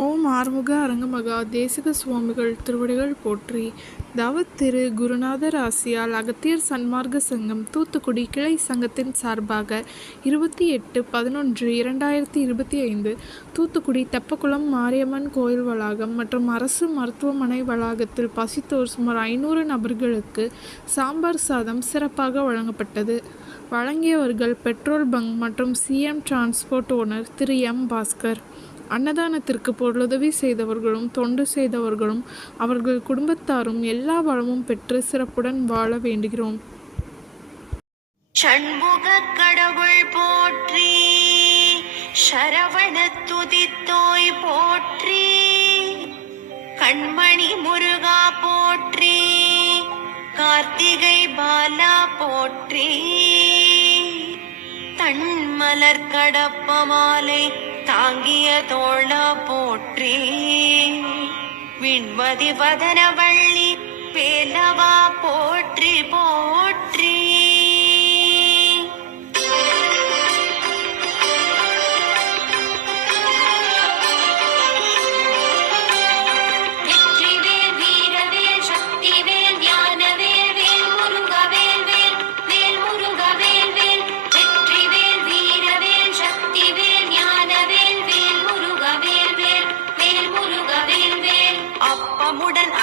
ஓம் ஆறுமுக அரங்கமகா தேசிக சுவாமிகள் திருவடிகள் போற்றி. திரு குருநாதர் ஆசியால் அகத்தியர் சன்மார்க்க சங்கம் தூத்துக்குடி கிளை சங்கத்தின் சார்பாக 28/11/2025 தூத்துக்குடி தெப்பக்குளம் மாரியம்மன் கோயில் வளாகம் மற்றும் அரசு மருத்துவமனை வளாகத்தில் பசித்தோர் சுமார் 500 நபர்களுக்கு சாம்பார் சாதம் சிறப்பாக வழங்கப்பட்டது. வழங்கியவர்கள் பெட்ரோல் பங்க் மற்றும் சிஎம் டிரான்ஸ்போர்ட் ஓனர் திரு எம் பாஸ்கர். அன்னதானத்திற்கு பொருளுதவி செய்தவர்களும் தொண்டு செய்தவர்களும் அவர்கள் குடும்பத்தாரும் எல்லா வளமும் பெற்று சிறப்புடன் வாழ வேண்டுகிறோம். சண்முக கடவுள் போற்றி, சரவண துதித்தோய் போற்றி, கண்மணி முருகா போற்றி, கார்த்திகை பாலா போற்றி, தன்மலர் கடப்ப மாலை தாங்கிய தோளா போற்றி, விண்மதி வதனவள்ளி வேலவா போற்றி போற்றி.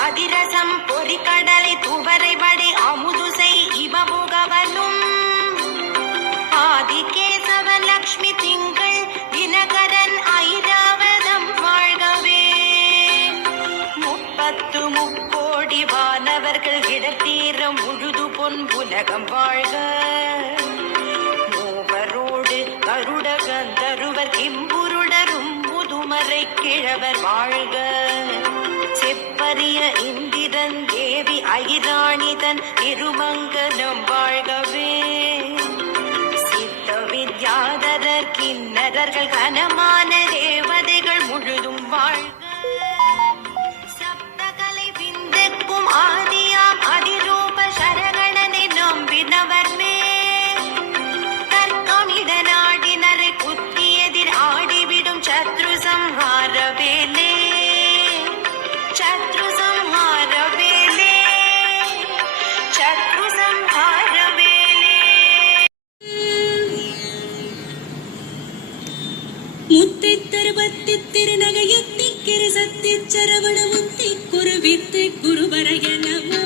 அதிரசம் பொறிக்கடலை துவரை வடை அமுதுசை இவமுகவனும் ஆதிகேசவன் லக்ஷ்மி திங்கள் தினகரன் ஐராவதம் வாழ்கவே. 30 முக்கோடி வானவர்கள் இடத்தீரம் முழுது பொன் உலகம் வாழ்க. மூவரோடு கருட கந்தருவர் கிம்புருடரும் முதுமறை கிழவர் வாழ்க. செப்பரிய இந்திரன் தேவி ஐராணிதன் திருமங்கலம் வாழ்கவே. சித்த வித்யாதரர் கிண்ணறர்கள் கனமான தேவதைகள் முழுதும் வாழ்க. சப்தகலை விந்துக்கும் ஆதியாம் அதிரூப சரகணனை நம்பினவர் மேல் தர்க்கமிட நாடினரை குத்தியதில் ஆடிவிடும் சத்ரு சம்ஹார வேலே. முத்தை தருவத்தி திருநகையத்தி கிருசத்தி சரவணமுத்தி குருவித்து குருவரையனமோ